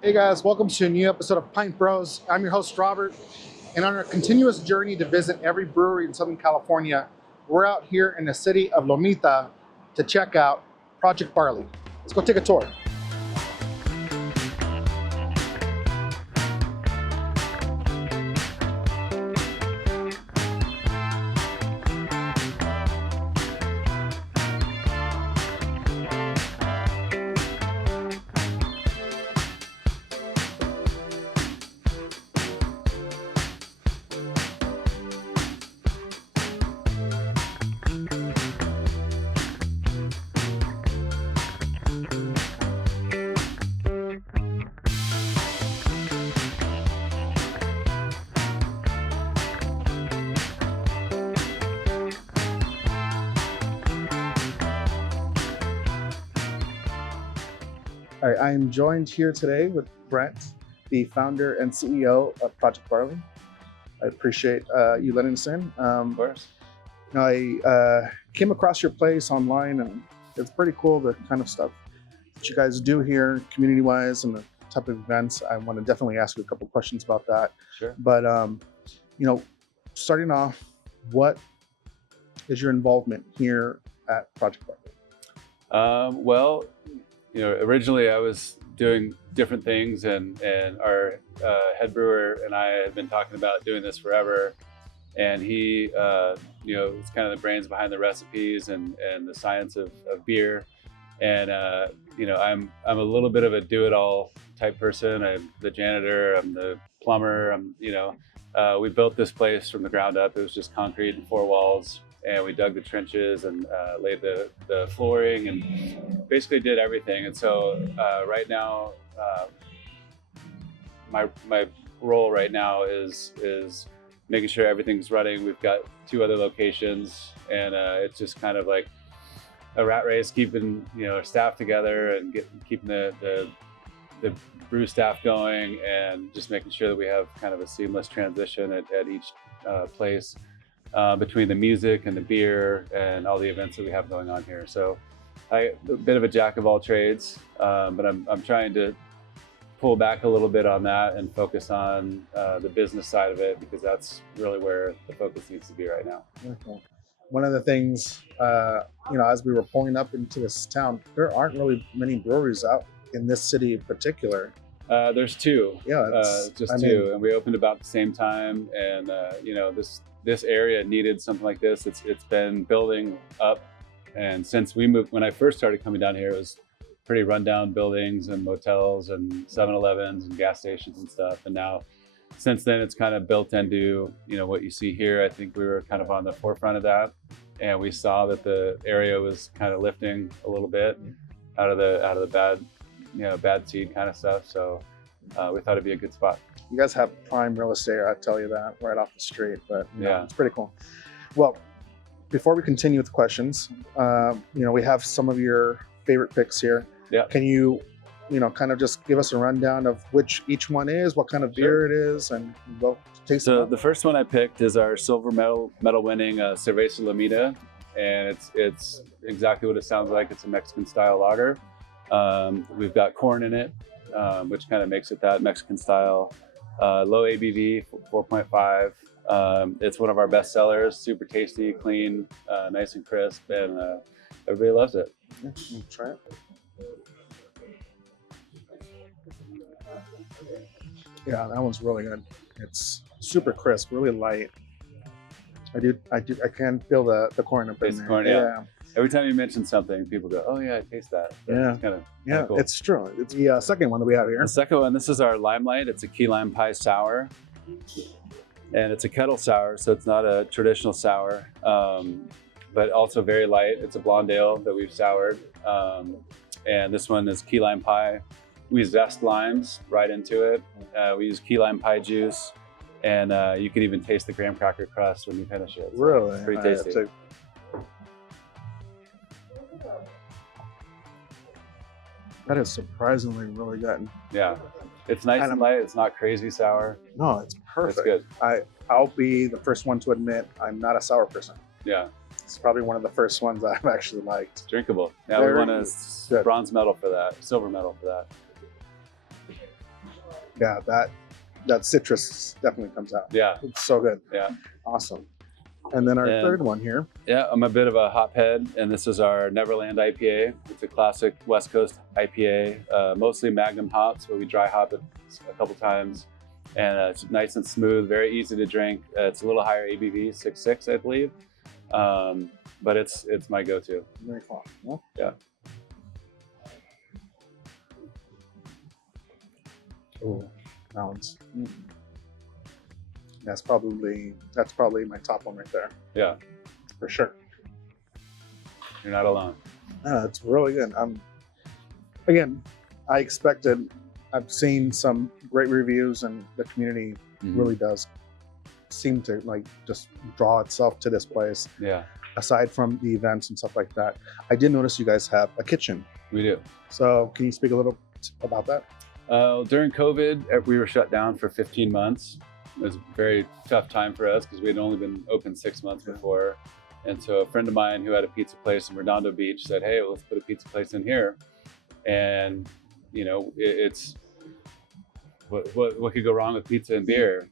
Hey guys, welcome to a new episode of Pint Bros. I'm your host, Robert, and on our continuous journey to visit every brewery in Southern California, we're out here in the city of Lomita to check out Project Barley. Let's go take a tour. All right, I am joined here today with Brent, the founder and CEO of Project Barley. I appreciate you letting us in. Of course. I came across your place online, and it's pretty cool, the kind of stuff that you guys do here community-wise and the type of events. I want to definitely ask you a couple questions about that. Sure. But, starting off, what is your involvement here at Project Barley? Originally I was doing different things, and our head brewer and I had been talking about doing this forever. And he, is kind of the brains behind the recipes and the science of beer. And, I'm a little bit of a do-it-all type person. I'm the janitor, I'm the plumber, we built this place from the ground up. It was just concrete and four walls. And we dug the trenches and laid the flooring and basically did everything. And so right now, my role right now is making sure everything's running. We've got 2 other locations, and it's just kind of like a rat race, keeping our staff together and keeping the brew staff going, and just making sure that we have kind of a seamless transition at each place. Between the music and the beer and all the events that we have going on here. So I'm a bit of a jack of all trades, but I'm trying to pull back a little bit on that and focus on the business side of it, because that's really where the focus needs to be right now. Okay. One of the things, as we were pulling up into this town, there aren't really many breweries out in this city in particular. There's 2. Yeah, just 2, and we opened about the same time. And this area needed something like this. It's been building up, and since we moved, when I first started coming down here, it was pretty rundown buildings and motels and 7-Elevens and gas stations and stuff. And now, since then, it's kind of built into what you see here. I think we were kind of on the forefront of that, and we saw that the area was kind of lifting a little bit out of the bad seed kind of stuff. So we thought it'd be a good spot. You guys have prime real estate, I tell you that, right off the street, but yeah, it's pretty cool. Well, before we continue with the questions, we have some of your favorite picks here. Yeah. Can you, kind of just give us a rundown of which each one is, what kind of beer it is, and we'll taste it? So the first one I picked is our silver medal winning Cerveza Lomita, and it's exactly what it sounds like. It's a Mexican style lager. We've got corn in it, which kind of makes it that Mexican style. Low ABV, 4.5. It's one of our best sellers. Super tasty, clean, nice and crisp, and everybody loves it. Yeah, we'll try it. Yeah, that one's really good. It's super crisp, really light. I can feel the corn up in there. Corn, yeah. Every time you mention something, people go, "Oh yeah, I taste that." Yeah, it's kind of cool. It's true. It's the second one that we have here. The second one, this is our Limelight. It's a key lime pie sour, and it's a kettle sour, so it's not a traditional sour, but also very light. It's a blonde ale that we've soured, and this one is key lime pie. We zest limes right into it. We use key lime pie juice, and you can even taste the graham cracker crust when you finish it. So really? It's pretty tasty. That is surprisingly really good. Yeah, it's nice and light. It's not crazy sour. No, it's perfect. It's good. I'll be the first one to admit I'm not a sour person. Yeah. It's probably one of the first ones I've actually liked. Drinkable. Yeah, we won a bronze medal for that, silver medal for that. Yeah, that citrus definitely comes out. Yeah, It's so good. yeah. Awesome. And then our And- third one here. Yeah, I'm a bit of a hophead, and this is our Neverland IPA. It's a classic West Coast IPA, mostly Magnum hops, but we dry hop it a couple times. And it's nice and smooth, very easy to drink. It's a little higher ABV, 6.6, I believe. But it's my go-to. Very cool. Yeah. Yeah. Oh, that one's. That's probably my top one right there Yeah, for sure. you're not alone. It's really good. Again, I expected. I've seen some great reviews, and the community really does seem to like just draw itself to this place. Yeah, Aside from the events and stuff like that, I did notice you guys have a kitchen. we do. So can you speak a little about that? During COVID, we were shut down for 15 months. It was a very tough time for us because we had only been open 6 months before. And so a friend of mine who had a pizza place in Redondo Beach said, hey, let's put a pizza place in here. And, you know, it's what could go wrong with pizza and beer?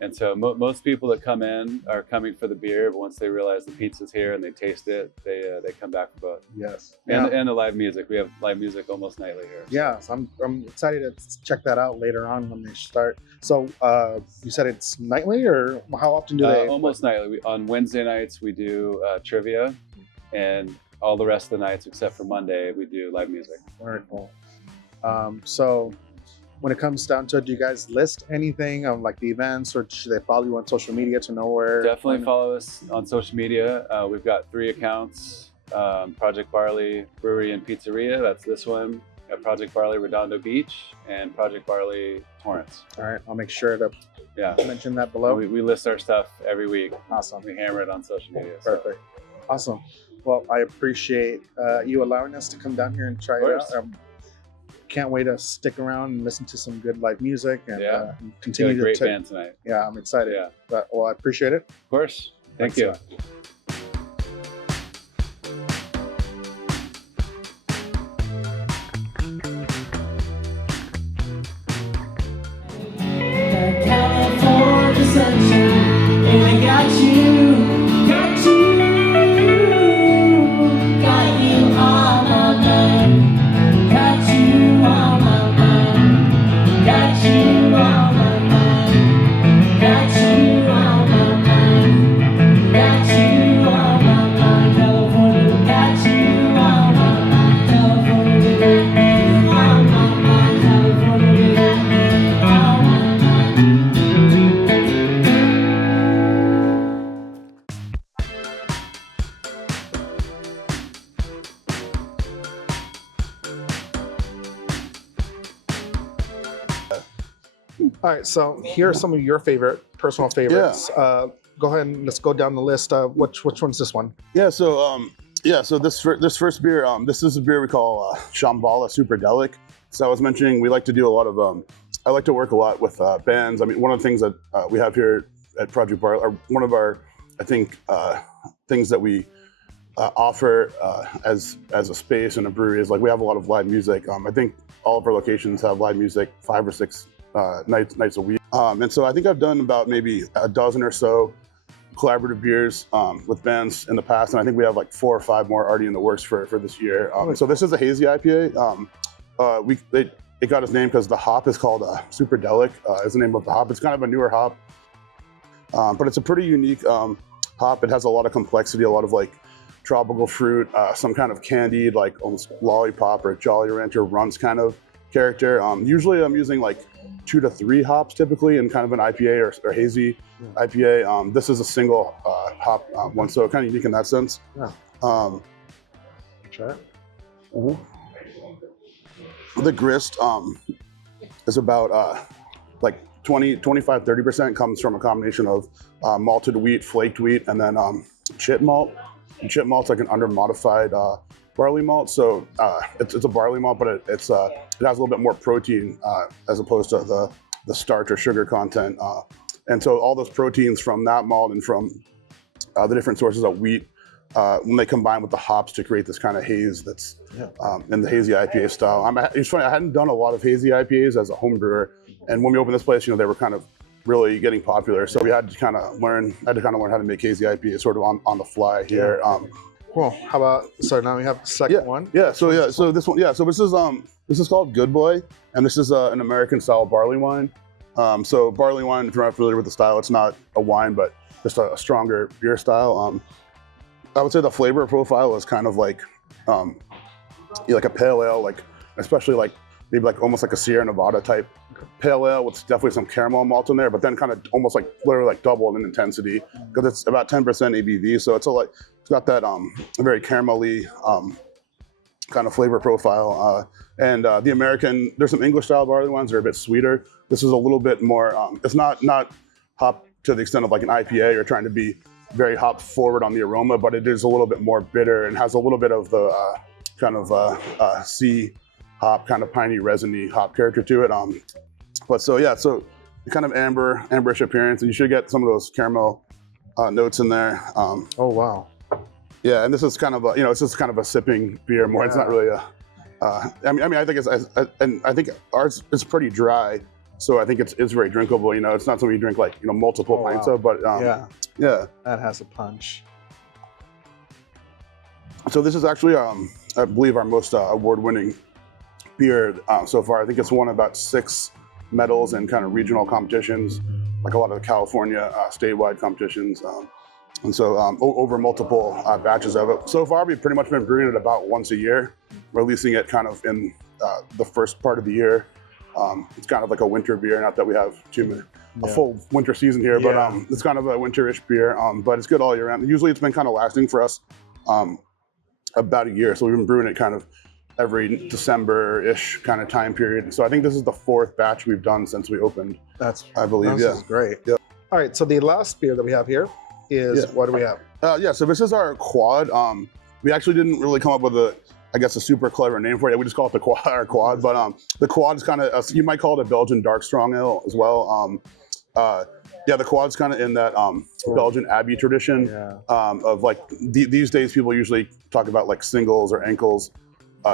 And so most people that come in are coming for the beer, but once they realize the pizza's here and they taste it, they come back for both. Yes. And the live music. We have live music almost nightly here. Yeah, so I'm excited to check that out later on when they start. So you said it's nightly, or how often do they? Almost nightly. On Wednesday nights we do trivia, and all the rest of the nights except for Monday we do live music. Very cool. So when it comes down to it, do you guys list anything of like the events, or should they follow you on social media to know where? Definitely follow us on social media. We've got 3 accounts: Project Barley Brewery and Pizzeria. That's this one. Project Barley Redondo Beach and Project Barley Torrance. All right, I'll make sure to mention that below. We list our stuff every week. Awesome. We hammer it on social media. So. Perfect. Awesome. Well, I appreciate you allowing us to come down here and try it out. Can't wait to stick around and listen to some good live music and continue to. Great band tonight. Yeah, I'm excited. Yeah. Well, I appreciate it. Of course. Thank you. California sunshine, and I got you on my mind, got you on my mind, got you on my mind, got you on my mind, got you on my mind, California, got you on my mind, California, got you on my mind, California, got you on my mind. All right, so here are some of your personal favorites. Go ahead and let's go down the list. Which one's this one? So this first beer, this is a beer we call Shambala Superdelic. So I was mentioning we like to do a lot of, I like to work a lot with bands. I mean, one of the things that we have here at Project Barley, or one of our, I think, things that we offer as a space and a brewery is like we have a lot of live music. I think all of our locations have live music 5 or 6 nights a week. And so I think I've done about maybe a dozen or so collaborative beers with bands in the past, and I think we have like 4 or 5 more already in the works for this year. So this is a hazy IPA. It got its name because the hop is called Superdelic, is the name of the hop. It's kind of a newer hop, but it's a pretty unique hop. It has a lot of complexity, a lot of like tropical fruit, some kind of candied, like almost lollipop or Jolly Rancher runs kind of character. Usually I'm using like 2 to 3 hops typically in kind of an IPA or hazy IPA. This is a single hop one, so kind of unique in that sense. Yeah. Try it. The grist is about like 25-30% comes from a combination of malted wheat, flaked wheat, and then chit malt. And chit malt's like an under-modified barley malt, so it's a barley malt, but it has a little bit more protein as opposed to the starch or sugar content. And so all those proteins from that malt and from the different sources of wheat when they combine with the hops to create this kind of haze that's in the hazy IPA style. It's funny, I hadn't done a lot of hazy IPAs as a home brewer, and when we opened this place, they were kind of really getting popular. So we had to kind of learn how to make hazy IPA sort of on the fly here. Cool. How about, so now we have the second one. So this one, so this is called Good Boy, and this is an American style barley wine. So barley wine, if you're not familiar with the style, it's not a wine, but just a stronger beer style. I would say the flavor profile is kind of like like a pale ale, like especially like maybe like almost like a Sierra Nevada type pale ale with definitely some caramel malt in there, but then kind of almost like literally like double in intensity because it's about 10% ABV. So it's got that very caramelly kind of flavor profile. And the American, there's some English style barley wines that are a bit sweeter. This is a little bit more, it's not hop to the extent of like an IPA or trying to be very hop forward on the aroma, but it is a little bit more bitter and has a little bit of the kind of sea hop, kind of piney, resiny hop character to it. But so kind of amberish appearance, and you should get some of those caramel notes in there. Oh wow. Yeah, and this is kind of it's just kind of a sipping beer more. It's not really a. I think I think ours is pretty dry, so I think it's very drinkable. It's not something you drink like multiple pints of, but yeah, that has a punch. So this is actually I believe our most award-winning beer so far. I think it's won about 6 medals in kind of regional competitions, like a lot of the California statewide competitions. And so over multiple batches of it. So far, we've pretty much been brewing it about once a year, releasing it kind of in the first part of the year. It's kind of like a winter beer, not that we have a full winter season here, but it's kind of a winterish beer, but it's good all year round. Usually it's been kind of lasting for us about a year. So we've been brewing it kind of every December-ish kind of time period. So I think this is the 4th batch we've done since we opened. I believe. This is great. Yeah. All right, so the last beer that we have here is, what do we have? So this is our quad. We actually didn't really come up with a super clever name for it. We just call it our quad. But the quad is kind of, you might call it a Belgian dark strong ale as well. The quad's kind of in that Belgian Abbey tradition of like these days people usually talk about like singles or ankles,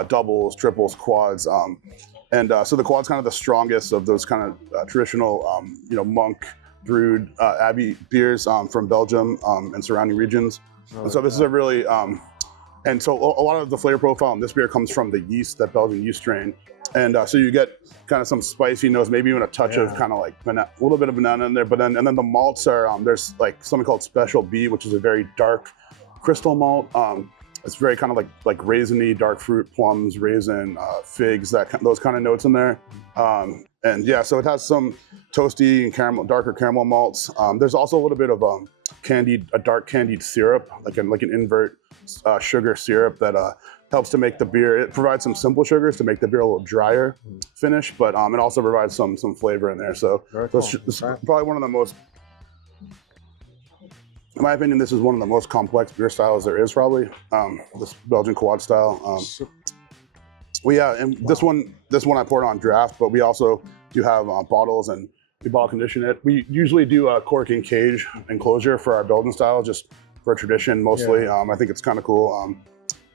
doubles, triples, quads. So the quad's kind of the strongest of those kind of traditional, monk brewed Abbey beers from Belgium and surrounding regions. And so this is a really, and so a lot of the flavor profile in this beer comes from the yeast, that Belgian yeast strain. And so you get kind of some spicy notes, maybe even a touch of kind of like a little bit of banana in there. But then, and then the malts are, there's like something called Special B, which is a very dark crystal malt. It's very kind of like raisiny, dark fruit, plums, raisin, figs, those kind of notes in there. So it has some toasty and darker caramel malts. There's also a little bit of a dark candied syrup, like an invert sugar syrup that helps to make the beer. It provides some simple sugars to make the beer a little drier finish, but it also provides some flavor in there. So it's probably one of the most, in my opinion, this is one of the most complex beer styles there is, probably, this Belgian quad style. And this one I poured on draft, but we also do have bottles, and we bottle condition it. We usually do a cork and cage enclosure for our Belgian style, just for tradition mostly. I think it's kind of cool.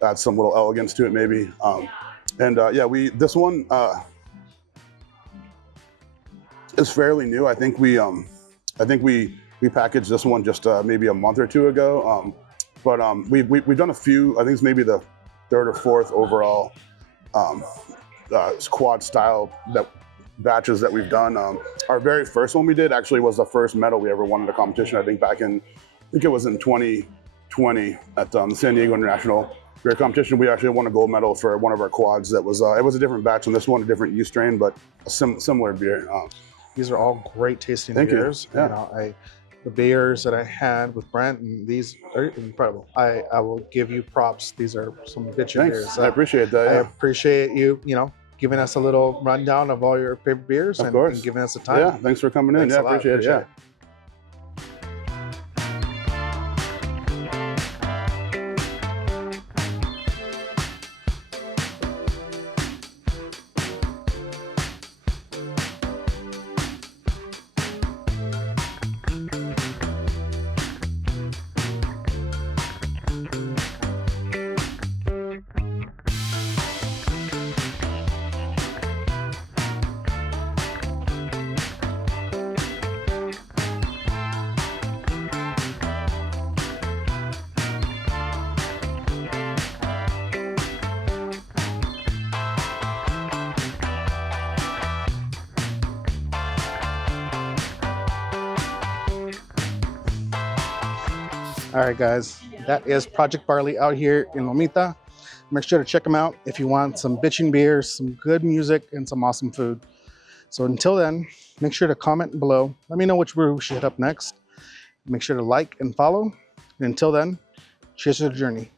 Add some little elegance to it maybe. This one is fairly new. I think we packaged this one just maybe a month or 2 ago. We've done a few, I think it's maybe the 3rd or 4th overall quad style batches that we've done. Our very first one we did actually was the first medal we ever won at a competition. I think it was in 2020 at the San Diego International Beer Competition. We actually won a gold medal for one of our quads. That was it was a different batch on this one, a different yeast strain, but a similar beer. These are all great tasting beers. The beers that I had with Brent, and these are incredible. I will give you props. These are some bitchin' beers. I appreciate that. I appreciate you, giving us a little rundown of all your favorite beers and giving us the time. Yeah, thanks for coming in. Thanks Appreciate it. Yeah. All right, guys, that is Project Barley out here in Lomita. Make sure to check them out if you want some bitchin' beers, some good music, and some awesome food. So until then, make sure to comment below. Let me know which brew we should hit up next. Make sure to like and follow. And until then, cheers to the journey.